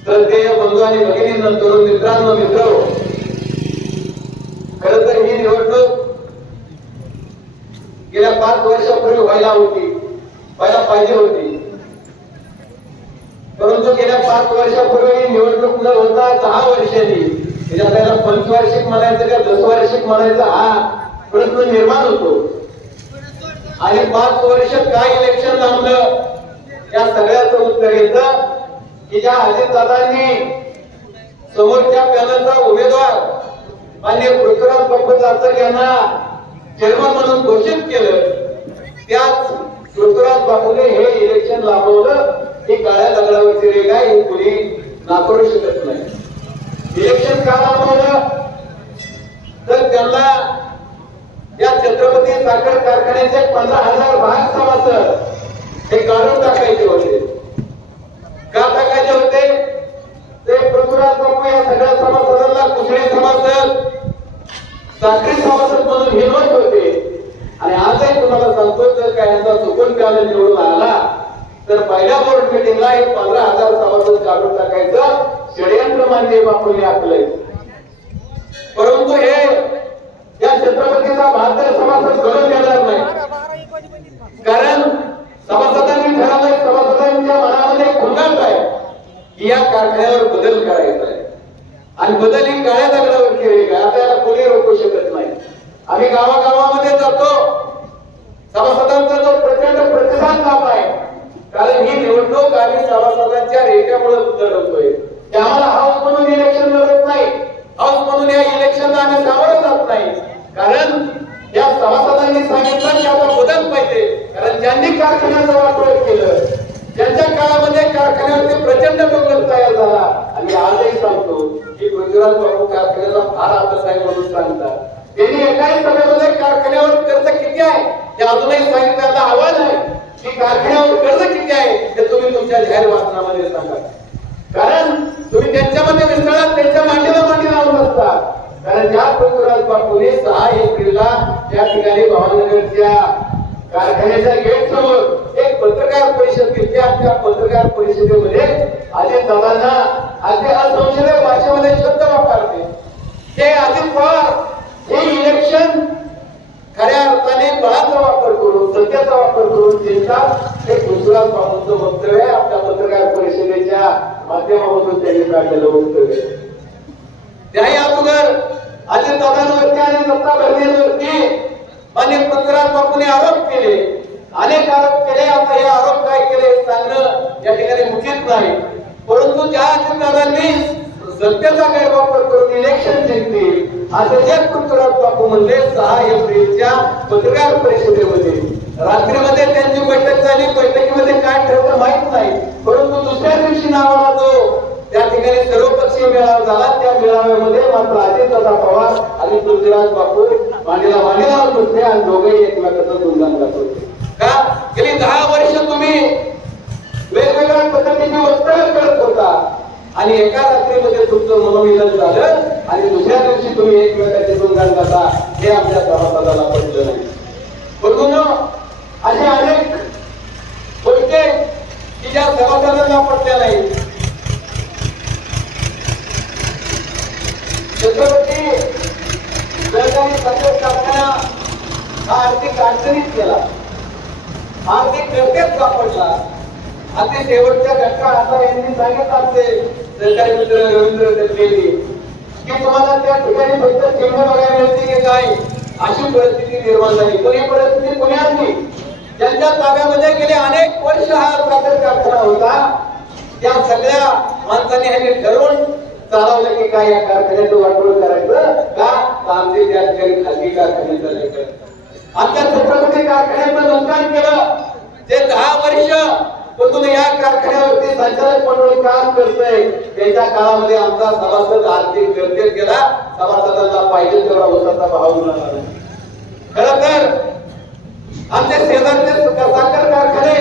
श्रद्धेय बंधू आणि भगिनींना, तरुण मित्रांनो, खरं तर ही निवडणूक गेल्या 5 वर्षापूर्वी व्हायला पाहिजे होती, परंतु गेल्या 5 वर्षापूर्वी निवडणूक न होता 10 वर्षांनी म्हणजे आपल्याला पंचवार्षिक म्हणायचं का 10 वार्षिक म्हणायचा हा प्रश्न निर्माण होतो. आणि 5 वर्ष काय इलेक्शन लावलं या सगळ्याचं उत्तर येतं की ज्या अजितदादांनी समोरच्या पॅनलचा उमेदवार माननीय पृथ्वीराज बापू जाचक यांना चेअरमन म्हणून घोषित केलं, त्याच पृथ्वीराज बापूने हे इलेक्शन लाभवलं. ही काळ्या दगडावरची रेग आहे, हे कुणी नाकारू शकत नाही. इलेक्शन का लाभवलं तर त्यांना या छत्रपती साखर कारखान्याचे 15,000 भाग सभासद हे काढून टाकायचे होते. का टाकायचे होते? ते पृथ्वीराज बापू या सगळ्या सभासदांना कुठले सभासद, साखरी सभासद म्हणून हिरवत होते. आणि आजही तुम्हाला सांगतो, जर काय यांचा चुकून पॅनल निवडून आला तर पहिल्या बोर्ड मिटिंगला हे 15,000 सभासद काढून टाकायचं षडयंत्र मान्य बापूंनी आखलंय. परंतु हे या छत्रपतीचा 72 सभासद घडून येणार नाही, कारण सभासदांनी ठरवलंय, सभासदांच्या मनामध्ये खुंगाट आहे की या कारखान्यावर बदल करायचा आहे आणि बदल ही काळ्या दगडावरची रेग आहे, आपल्याला कोणी रोखू शकत नाही. आम्ही गावागावामध्ये जातो, सभासदांचा जो प्रचंड प्रतिसाद लाभ आहे, कारण ही निवडणूक आम्ही सभासदांच्या रेट्यामुळे लढवतोय. की आम्हाला हाऊस म्हणून इलेक्शन लढत नाही, हाऊस म्हणून या इलेक्शनला आम्ही सामोरं जात नाही. कारण या सभासदांनी सांगितलं की आता बदल पाहिजे. कारण ज्यांनी कारखान्याचं वाटोळ केलं, ज्यांच्या काळामध्ये कारखान्यावरती प्रचंड डोंगर तयार झाला, आणि आजही सांगतो की पृथ्वीराज बाबू कारखान्याला फार आपलं आहे म्हणून सांगतात. त्यांनी एकाही सभेमध्ये कारखान्यावर कर्ज किती आहे हे अजूनही सांगितल्याचा अहवाल आहे की कारखान्यावर कर्ज किती आहे ते तुम्ही तुमच्या जाहीर भाषणामध्ये सांगा. कारण तुम्ही त्यांच्यामध्ये मिसळात त्यांच्या मांडीला मांडी लावून बसता. कारण ज्या पृथ्वीराज बापूने 6 एप्रिलला त्या ठिकाणी भावनगरच्या कारखान्याच्या गेट समोर एक पत्रकार परिषद घेतली. त्या पत्रकार परिषदेमध्ये अजित दादांना अगदी असंशय भाषेमध्ये शब्द वापरते ते अजित पवार हे इलेक्शन खऱ्या अर्थाने बळाचा वापर करून, सत्याचा वापर करून जिंकतात. हे पृथ्वीराज बापूंचं वक्तव्य आहे. आपल्या पत्रकार परिषदेच्या माध्यमातून त्यांनी काढलेलं वक्तव्य. त्याही अगोदर अजित दादांवरती आणि दत्ता भरणेवरती माननीय पृथ्वीराज बापूने आरोप केले, अनेक आरोप केले. आता हे आरोप काय केले सांगणं या ठिकाणी उचित नाही. परंतु ज्या अजित दादांनी सत्तेचा गैरवापर करून इलेक्शन जिंकले असं जे पृथ्वीराज बापू म्हणले 6 एप्रिलच्या पत्रकार परिषदेमध्ये. रात्रीमध्ये त्यांची बैठक झाली. बैठकीमध्ये काय ठरलं माहित नाही, परंतु दुसऱ्या दिवशी नावाला जो त्या ठिकाणी सर्वपक्षीय मेळावा झाला. त्या मेळाव्यामध्ये मात्र अजितदादा पवार आणि पृथ्वीराज बापू मांडीला मांडी लावून बसले आणि दोघेही एकमेकांचं गुणगान करत होते. का गेली 10 वर्ष तुम्ही वेगवेगळ्या पद्धतीची वक्तव्य करत होता आणि एका रात्रीमध्ये तुमचं मनोमिलन झालं आणि दुसऱ्या दिवशी तुम्ही एकमेकांचे गुणगान करता. हे आमच्या सभासदाला पटलं नाही. म्हणून असे अनेक गोष्टी की ज्या सभासदांना पटल्या नाही. छत्रपती सहकारी साखर कारखाना हा आर्थिक अडचणीत गेला, आर्थिक गर्तेत सापडला. अगदी शेवटच्या घटका आता यांनी सांगितलं असते सहकारी मित्र रवींद्र ढगलेली की तुम्हाला त्या ठिकाणी फक्त चिन्ह बघायला मिळते की काय, अशी परिस्थिती निर्माण झाली. पण ही परिस्थिती पुण्यातली ज्यांच्या ताब्यामध्ये गेले अनेक वर्ष हा साखर कारखाना होता त्या सगळ्या माणसांनी ह्यांनी ठरवून चालवलं की काय या कारखान्याचं वाटोळ करायचं का आमचे त्या ठिकाणी खाजगी कारखाने चालले करायचं. आमच्या छत्रपती कारखान्याचं नुकसान केलं. जे 10 वर्ष परंतु या कारखान्यावरती संचालक मंडळ काम करतंय त्यांच्या काळामध्ये आमचा सभासद आर्थिक गर्तेत गेला. सभासदांना पाहिजे तेवढा उसाचा भाव मिळाला नाही. खरं तर आमच्या शेजारचे साखर कारखाने,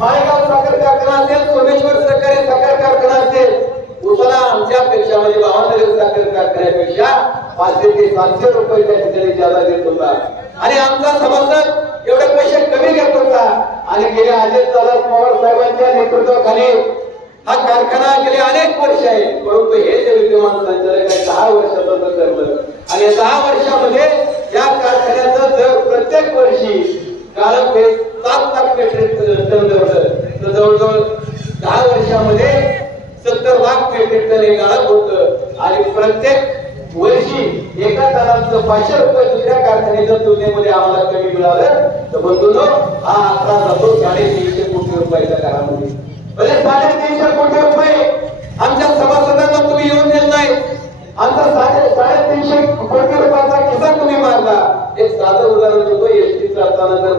माळेगाव साखर कारखाना असेल, सोमेश्वर सहकारी साखर कारखाना असेल, उसाला आमच्यापेक्षा म्हणजे भावनगर साखर कारखान्यापेक्षा 500 ते 700 रुपये त्या ठिकाणी ज्यादा देत होता आणि आमचा सभासद एवढे पैसे कमी घेत होता. आणि गेल्या अजितदादा पवार साहेबांच्या नेतृत्वाखाली हा कारखाना गेले अनेक वर्ष आहे. परंतु हे जे विद्यमान संचालक आहे 10 वर्षाचं ठरलं आणि या 10 वर्षामध्ये या कारखान्याचं दर प्रत्येक वर्षी गाळप 7 लाख मेट्रिक टन तर जवळजवळ 10 वर्षामध्ये 70 लाख मेट्रिक टन हे गाळप होतं आणि प्रत्येक वर्षी एका टनाचं 500 रुपये दुसऱ्या कारखान्याच्या तुलनेमध्ये आम्हाला कमी मिळालं. तर बंधूंनो हा आकडा जातो 350 कोटी रुपयाच्या काळामध्ये. म्हणजे 350 कोटी रुपये आमच्या सभासदांना तुम्ही येऊन देत नाही. आमचा 350 कोटी रुपयाचा खिसा तुम्ही मारला. एक साधं उदाहरण देतो. एसटी चालताना जर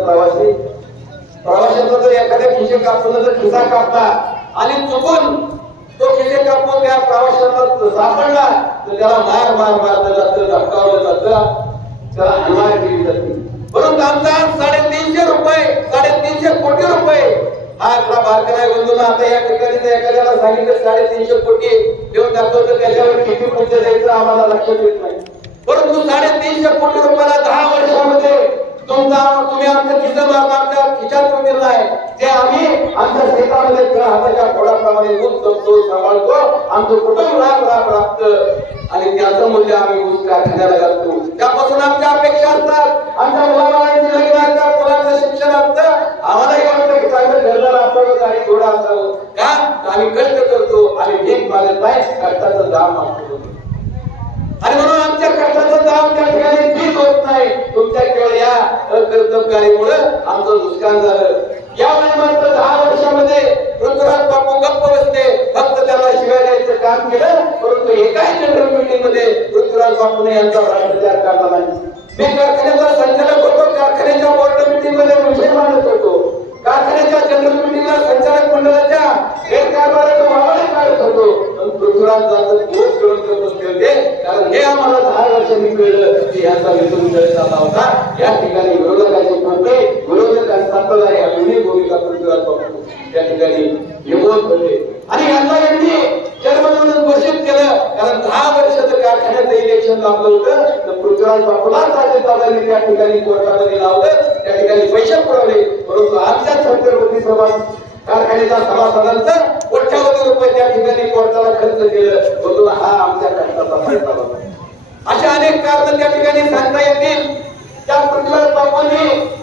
प्रवाशाचा जर एखाद्या खिशे कापताना जर खिसा कापला आणि चुकून तो खिसे कापून त्या प्रवाशाला सापडला तर त्याला मार मारलं जातं, धमकावलं जातं, त्याला हाणमार केली जाते. परंतु आमचा 350 कोटी रुपये हा आकडा बारकाला बंधूंना आता या ठिकाणी एखाद्याला सांगितलं 350 कोटी देऊन दाखवतं त्याच्यावर किती पुढचं द्यायचं आम्हाला लक्षात येत नाही. परंतु 350 कोटी रुपयाला 10 वर्षामध्ये तुम्ही आमचं खिसा मारला, आमच्या खिशात रुपये आहे जे आम्ही आमच्या शेतामध्ये हाताच्या खोडाप्रमाणे ऊस जपतो, सांभाळतो, आमचं कुटुंब राब राबतं आणि त्याचं मूल्य आम्ही ऊस कारखान्याला घालतो. त्यापासून आमच्या अपेक्षा असतात, आमच्या मुलाबाळांची लग्न असतात, मुलांचं शिक्षण असतं. आम्हालाही वाटतं की चांगलं घरदार असावं आणि घोडा असावं. का आम्ही कष्ट करतो, आम्ही भीक मागत नाही, कष्टाचं दाम मागतो आणि म्हणून आमच्या कष्टाचं दाम त्या ठिकाणी फीस होत नाही. तुमच्या केवळ या अकर्तव्यकारीमुळे आमचं नुकसान झालं. यावेळी मात्र 10 वर्षामध्ये पृथ्वीराज बापू गप्प बसले. फक्त त्याला शिवाय द्यायचं काम केलं, परंतु एकाही जनरल मीटिंग मध्ये पृथ्वीराज बापूने यांचा भ्रष्टाचार काढला नाही. मी कारखान्याचा संचालक होतो, कारखान्याच्या बोर्ड मीटिंग मध्ये विषय मांडत होतो, कारखान्याच्या जनरल मीटिंगला संचालक मंडळाच्या गैरकारभाराचा मावळे काढत होतो. पण पृथ्वीराज जाधव खूप विरोध बसले होते, कारण हे आम्हाला 10 वर्षांनी कळलं की यांचा विरोध झाला होता. या ठिकाणी विरोधकाचे पोटे, विरोधक आणि सत्ताधारी या दोन्ही भूमिका पृथ्वीराज बापू त्या ठिकाणी निवडत होते आणि यांनी चेअरमन म्हणून घोषित केलं. कारण 10 वर्षाचं कारखान्याचं इलेक्शन लावलं होतं, तर पृथ्वीराज बापूलाच अजितदादांनी त्या ठिकाणी कोर्टामध्ये लावलं, त्या ठिकाणी पैसे पुरवले. परंतु आमच्या छत्रपती समाज कारखान्याच्या सभासदांचं कोट्यावधी रुपये त्या ठिकाणी कोर्टाला खर्च केलं, म्हणून हा आमच्या कष्टाचा फायदा होता. अशा अनेक कारण त्या ठिकाणी सांगता येतील. त्या पृथ्वीराज बापूंनी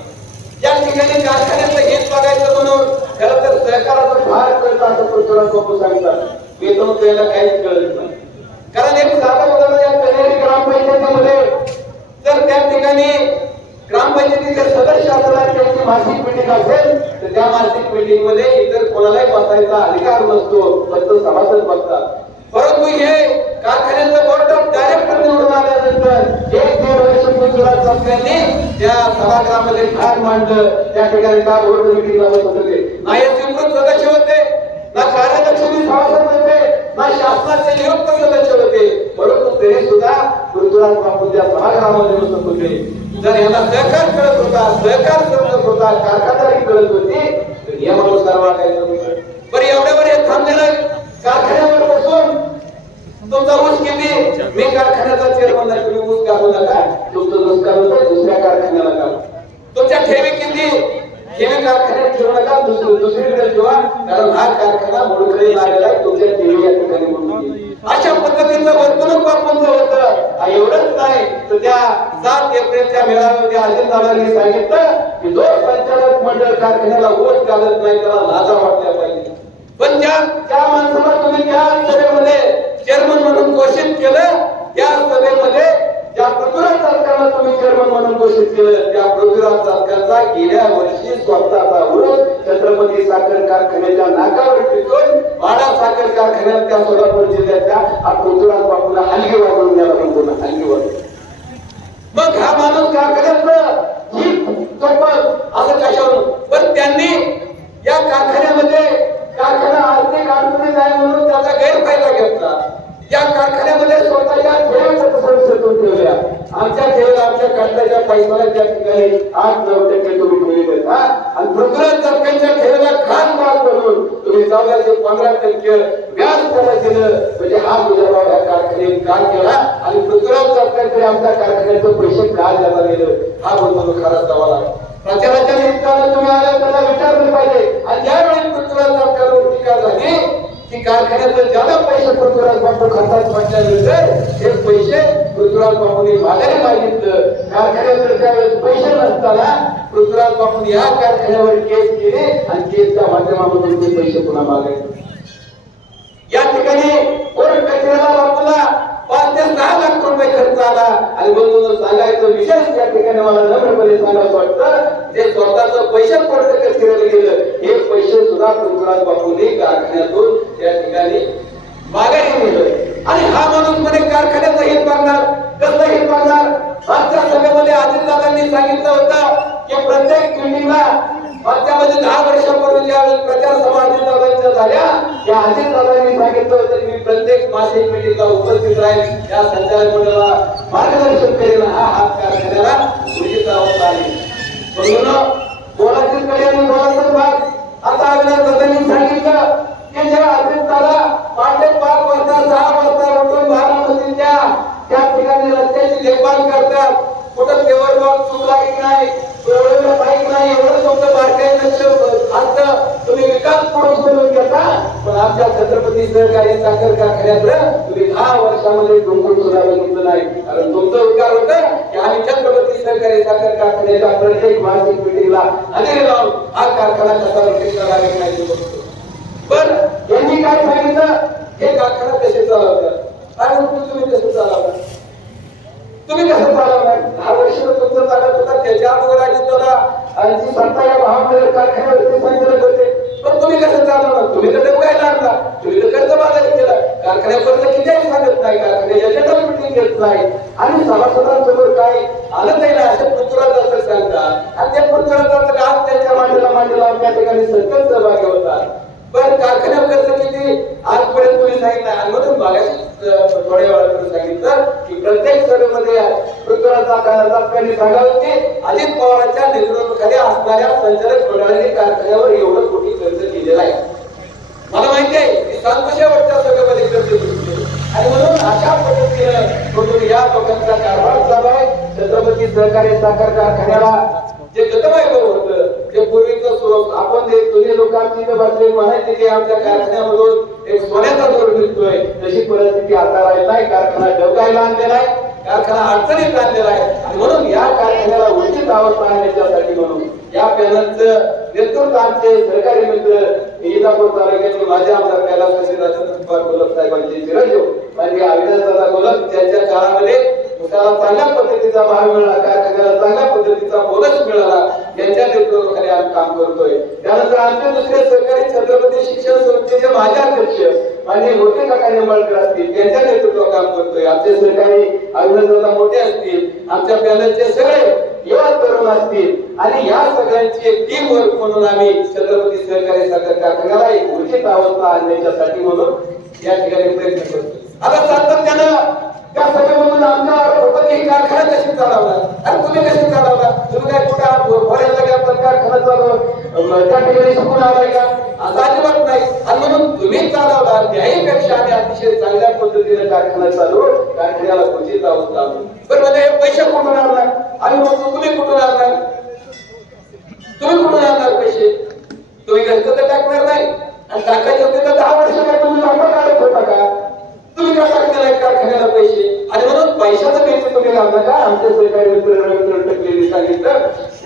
या ठिकाणी कारखान्याचं हित बघायचं म्हणून खरं तर सहकाराचं फार कळत असं पृथ्वीराज बापू सांगतात. वेतन द्यायला काहीच कळत नाही. कारण एक साधा उदाहरण, या कन्हेरी ग्रामपंचायतीमध्ये जर त्या ठिकाणी ग्रामपंचायतीचे सदस्य असतात आणि त्यांची मासिक मीटिंग असेल, तर त्या मासिक मीटिंग मध्ये इतर कोणालाही बसायचा अधिकार नसतो, फक्त सभासद बसतात. परंतु हे कारखान्याचं बोर्ड ऑफ डायरेक्टर निवडून आल्यानंतर 1-1.5 वर्ष पृथ्वीराज बापूंनी त्या सभागृहामध्ये ठाण मांडलं. त्या ठिकाणी का बोर्ड मीटिंगला बसत होते, ना अधिकृत सदस्य होते, ना कार्याध्यक्षांनी सभासद होते, ना शासनाचे नियुक्त सदस्य होते. परंतु तरी सुद्धा पृथ्वीराज बापू त्या सभागृहामध्ये बसत होते. जर यांना सहकार कळत होता, सहकार समजत होता, कारखानदारी कळत होती, तर नियमानुसार वागायचं. बरं एवढ्यावर हे थांबलेलं कारखान्यावर बसून तुमचा ऊस किती, मी कारखान्याचा चेअरमन आहे, तुम्ही ऊस काढू नका, तुमचं नुकसान होतं दुसऱ्या कारखान्याला काढू. तुमच्या ठेवी किती, ठेवी कारखान्यात ठेवू नका, दुसरीकडे ठेवा, कारण हा कारखाना मोडकळी लागलेला आहे, तुमच्या ठेवी या ठिकाणी मोडून. अशा पद्धतीचं वर्तणूक बापूंचं होतं. एवढंच नाही तर त्या 7 एप्रिलच्या मेळाव्यामध्ये अजितदादांनी सांगितलं की जो संचालक मंडळ कारखान्याला ऊस घालत नाही त्याला लाजा वाटल्या पाहिजे. पण ज्या माणसाला तुम्ही त्या सभेमध्ये चेअरमन म्हणून घोषित केलं, त्या सभेमध्ये ज्या पृथ्वीराज सरकारला तुम्ही चेअरमन म्हणून घोषित केलं, त्या पृथ्वीराज सरकारचा गेल्या वर्षी स्वतःचा ऊस छत्रपती साखर कारखान्याच्या नाकावर टिकून वाडा साखर कारखान्यात त्या सोलापूर जिल्ह्याच्या हा पृथ्वीराज बापूला हलगी वाजवून द्यायला म्हणतो ना, हलगी वाजवून. मग हा माणूस कारखान्याचं असं कशावरून, पण त्यांनी या कारखान्यामध्ये कारखाना आर्थिक अडचणीत आहे म्हणून त्याचा गैरफायदा घेतला. या कारखान्यामध्ये स्वतःच्या ठेवी ठेवल्या. आमच्या ठेवीला आमच्या कष्टाच्या पैशाला त्या ठिकाणी 8-9% तुम्ही ठेवी देता आणि पृथ्वीराज सरकारच्या ठेवीला खास भाग बनवून तुम्ही 14-15% व्याज त्याला दिलं. म्हणजे हा गुजरात या कारखान्याने का केला आणि पृथ्वीराज सरकारकडे आमच्या कारखान्याचं पैसे का द्यायला गेलं, हा बोलतो खरा सवाल आहे. प्रचाराच्या निमित्तानं तुम्ही आल्या त्याला विचारलं पाहिजे. आणि ज्यावेळी पृथ्वीराज सरकारवर टीका झाली की कारखान्याचं ज्यादा पैसे पृथ्वीराज बापू खात्यात म्हटल्यानंतर हे पैसे पृथ्वीराज बापूंनी माघारी मागितलं. कारखान्यात त्यावेळेस पैसे नसताना पृथ्वीराज बापूंनी या कारखान्यावर केस केली आणि केसच्या माध्यमातून ते पैसे पुन्हा मागायचे. या ठिकाणी कोर्ट कचेरीला बापूला 5 ते 6 लाख रुपये खर्च आला. आणि म्हणून सांगायचं विशेष या ठिकाणी मला नम्रपणे सांगायचं वाटतं, जे स्वतःचं पैसे कोर्ट कचेरीला गेलं हे पैसे सुद्धा पृथ्वीराज बापूंनी कारखान्यातून त्या ठिकाणी माघारी नेलं. आणि हा माणूस म्हणे कारखान्याचं हित बघणार, कसं हित बघणार. आजच्या सभेमध्ये अजितदादांनी सांगितलं होतं की प्रत्येक मीटिंगला मागच्यामध्ये 10 वर्षापूर्वी ज्यावेळेस प्रचार सभा अजितदादांच्या झाल्या, त्या अजितदादांनी सांगितलं होतं की मी प्रत्येक मासिक मीटिंगला उपस्थित राहील, त्या संचालक मंडळाला मार्गदर्शन करेल. हा हात कारखान्याला उचित अवस्था आहे. म्हणून बोलायचीच कडी आणि बोलायचाच भाग. आता अजितदादांनी सांगितलं की जेव्हा अजितदादा पहाटे 5 वाजता 6 वाजता उठून बारामतीच्या त्या ठिकाणी रस्त्याची देखभाल करतात, कुठं केवळ चुकला की नाही, एवढं बाईक नाही, एवढं तुमचं बारकाईनं असतं, तुम्ही विकास पुढे बोलून घेता. पण आमच्या छत्रपती सहकारी साखर कारखान्यात तुम्ही 10 वर्षामध्ये डोंगर सुद्धा बघितलं नाही. कारण तुमचं विचार होतं की आम्ही छत्रपती सहकारी साखर कारखान्याच्या प्रत्येक मासिक मीटिंगला हजेरी लावून हा कारखाना कसा रोटेशनला लागेल नाही बघतो. पण यांनी काय सांगितलं, हे कारखाना कसे चालवतात, काय म्हणतो तुम्ही कसं चालवणार, तुम्ही कसं चालवणार. 10 वर्ष तुमचं चालत होता, त्याच्या अगोदर अजितदादा आणि सत्ता या महामंडळ कारखान्यावरती संचालक होते. पण तुम्ही कसं चालवणार? तुम्ही तर डबगायला आणला, तुम्ही तर कर्ज मागायला केला, कारखान्यापर्यंत कितीही सांगत नाही, कारखान्याच्या जनरल मिटिंग घेत नाही आणि सभासदांसमोर काही आलं नाही ना असं पृथ्वीराज सांगतात आणि त्या पृथ्वीराजाचं आज त्यांच्या मांडीला त्या ठिकाणी सकल सहभागी होतात. पण कारखान्यावर कर्ज किती आजपर्यंत तुम्ही सांगितलं आणि म्हणून मागाशी थोड्या वेळा सांगितलं की प्रत्येक सभेमध्ये पृथ्वीराज सांगावं की अजित पवारांच्या नेतृत्वाखाली असणाऱ्या संचालक मंडळाने कारखान्यावर एवढं कोटी कर्ज केलेलं आहे. मला माहिती आहे की सांगोशेवटच्या सभेमध्ये कर्ज घेतले आणि म्हणून अशा पद्धतीने या लोकांचा कारभार चालू आहे. छत्रपती सहकारी साखर कारखान्याला जे गतवैभव होतं ते पूर्वीचं स्वरूप आपण जे जुने लोकांची बसले म्हणायचे की आमच्या कारखान्यामधून एक सोन्याचा दोर मिळतोय, तशी परिस्थिती आता राहिली नाही. कारखाना डबगायला आणलेला आहे, कारखाना अडचणीत आणलेला आहे आणि म्हणून या कारखान्याला उचित अवस्था आणण्यासाठी म्हणून या पॅनलचं नेतृत्व आमचे सहकारी मित्र इंदापूर तालुक्यातील माझे आमदार कैलास राजेंद्र गोलक साहेबांचे चिरंजीव म्हणजे अविनाशदादा गोलक ज्यांच्या काळामध्ये उसाला चांगल्या पद्धतीचा भाव मिळाला, कारखान्याला चांगल्या पद्धतीचा बोनस मिळाला, यांच्या नेतृत्वाखाली आम्ही काम करतोय. त्यानंतर आमचे दुसरे सहकारी छत्रपती शिक्षण संस्थेचे माझे अध्यक्ष म्हणजे मोठे काका निंबाळकर असतील, त्यांच्या नेतृत्वात काम करतोय. आमचे सहकारी अविनाशदादा मोठे असतील, आमच्या पॅनलचे सगळे युवा तरुण असतील आणि या सगळ्यांची एक टीम वर्क म्हणून आम्ही छत्रपती सहकारी साखर कारखान्याला एक उचित अवस्था आणण्यासाठी म्हणून या ठिकाणी प्रयत्न करतो. आता सातत्यानं त्या सभेमधून आमच्या होतं की कारखाना कशी चालवला आणि तुम्ही कशी चालवला, तुम्ही काय कुठं बोलायला गेला पण कारखाना चालव त्या ठिकाणी शिकून आलाय का? असं अजिबात नाही. आणि म्हणून तुम्ही चालवला त्याहीपेक्षा आम्ही अतिशय चांगल्या पद्धतीने कारखाना चालवू, कारखान्याला उचित अवस्था आणू. पण म्हणजे पैसे कुठून आणणार आणि म्हणतो तुम्ही कुठून आणणार? तुम्ही कुठून आणणार पैसे? तुम्ही घरचं तर टाकणार नाही आणि टाकायचे होते तर 10 वर्ष काय तुम्ही नफा काढत होता का? तुम्ही का टाकलेला आहे कारखान्याला पैसे? आणि म्हणून पैशाचं पैसे तुम्ही लावता का? आमचे सहकारी मित्र टकलेली सांगितलं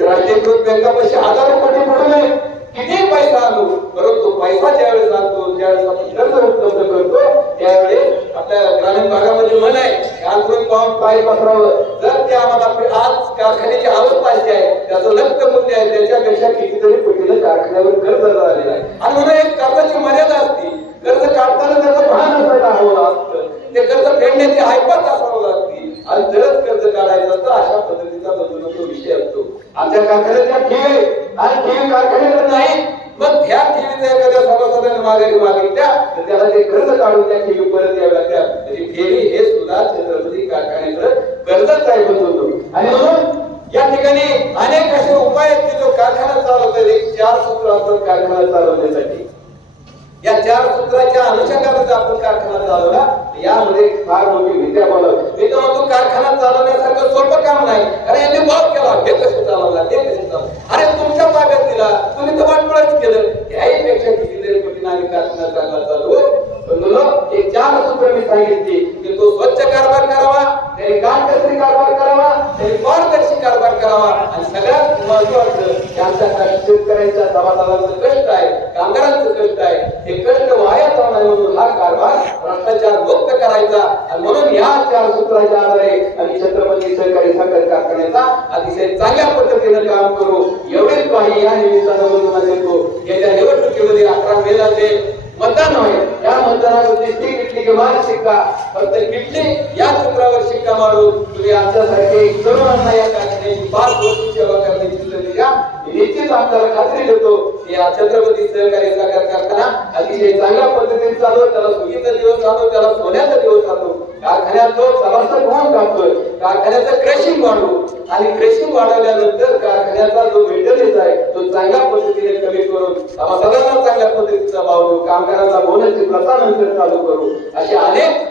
राष्ट्रीयकृत बँकापाशी हजारो कोटी पडू नये, किती पैसा आणू, परंतु पैसा ज्यावेळेस आणतो ज्यावेळेस आपण कर्ज उपलब्ध करतो त्यावेळेस आपल्या ग्रामीण भागामध्ये म्हण आहे अंतरून पाऊन पाय पसरावं. जर ते आम्हाला आज कारखान्याची अवस्था अशी आहे, त्याचं लक्ष मूल्य आहे, त्याच्यापेक्षा कितीतरी कोटीनं कारखान्यावर कर्ज झालेलं आहे. आणि म्हणून एक कर्जाची मर्यादा असते, कर्ज काढताना त्याचं भान असायला हवं असतं, ते कर्ज फेडण्याची ऐपत असावं लागते आणि जरच कर्ज काढायचं असतं अशा पद्धतीचा तो विषय असतो. आमच्या कारखान्याच्या ठेवी आणि ठेवी कारखान्याकडे नाही, मग त्या ठेवीचा एखाद्या सभासदाने मागितल्या तर त्याला ते कर्ज काढून त्या ठेवी परत यावे लागतात. तरी ठेवी हे सुद्धा छत्रपती कारखान्याकडे कर्जच आहे होतो. आणि म्हणून या ठिकाणी अनेक असे उपाय आहेत की जो कारखाना चालवतो. एक 4 सूत्र असतात कारखाना चालवण्यासाठी. या 4 सूत्राच्या अनुषंगाने आपण कारखाना चालवला, यामध्ये फार मोठी विद्या बोलावं. मी तर म्हणतो कारखाना चालवण्यासारखं सोपं काम नाही. अरे यांनी बॉब केला, हे कसं चालवला, ते कसं चालवलं, अरे तुमच्या ताब्यात दिला, तुम्ही तर वाटोळच केलं. याहीपेक्षा कितीतरी पटीने आम्ही कारखाना चांगला चालवू. एक 4 सूत्र मी सांगितली की तो स्वच्छ कारभार करावा, त्याने काटकसरी कारभार करावा, त्याने पारदर्शी कारभार करावा आणि सगळ्यात महत्वाचं आमच्या शेतकऱ्यांच्या सभासदांचं कष्ट आहे, कामगारांचं कष्ट आहे, हे कष्ट वाया जाऊ नये म्हणून हा कारभार भ्रष्टाचार मुक्त करायचा. आणि म्हणून या 4 सूत्राच्या आधारे आणि छत्रपती सहकारी साखर कारखान्याचा अतिशय चांगल्या पद्धतीने काम करू एवढेच काही या निमित्तानं म्हणून देतो. येत्या निवडणुकीमध्ये 11 मेला ते मतदान होईल. या मतदानावरती किटली किमान शिक्का फक्त किटली या सूत्रावर शिक्का मारून तुम्ही आमच्यासारखे तरुणांना या कारखान्याची 5 वर्ष सेवा करण्याची संधी द्या. निश्चित आपल्याला खात्री देतो की या छत्रपती सहकारी साखर कारखाना अतिशय चांगल्या पद्धतीने चालू, त्याला सुगीचा दिवस चालू, त्याला सोन्याचा दिवस चालू. कारखान्यात जो सभासद होऊन टाकतोय, कारखान्याचं क्रेशिंग वाढवू आणि क्रेशिंग वाढवल्यानंतर कारखान्याचा जो मेंटेनन्स आहे तो चांगल्या पद्धतीने कमी करून सभासदांना चांगल्या पद्धतीचा भाव देऊ, कामगारांना बोनसची प्रथा नंतर चालू करू. असे अनेक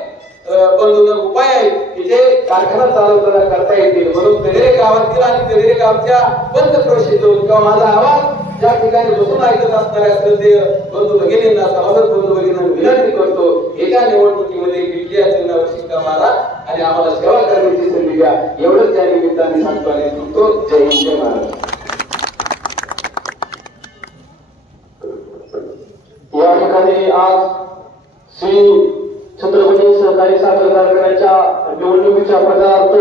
बंधून उपाय आहेत की जे कारखाना चालवताना करता येतील. म्हणून कनेरे गावातील आणि कनेरे गावच्या पंचक्रोशीतून किंवा माझा आवाज ज्या ठिकाणी बसून ऐकत असणाऱ्या श्रद्धेय बंधू भगिनींना, सभासद बंधू भगिनींना विनंती करतो, एका निवडणुकीमध्ये किटली या चिन्हावर शिक्का मारा आणि आम्हाला सेवा करण्याची संधी द्या. एवढंच त्या निमित्ताने सांगतो आणि सांगतो. जय हिंद, जय महाराष्ट्र. या ठिकाणी आज श्री छत्रपती सहकारी साखर कारखान्याच्या निवडणुकीच्या प्रचारार्थ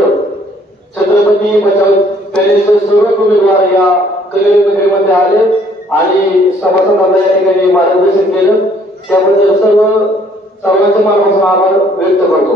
छत्रपती बचाव पॅनेलचे सर्व उमेदवार या कलेमध्ये आले. आणि सभासदांना या ठिकाणी मार्गदर्शन केलं त्याबद्दल सर्वांचे मनापासून आभार व्यक्त करतो.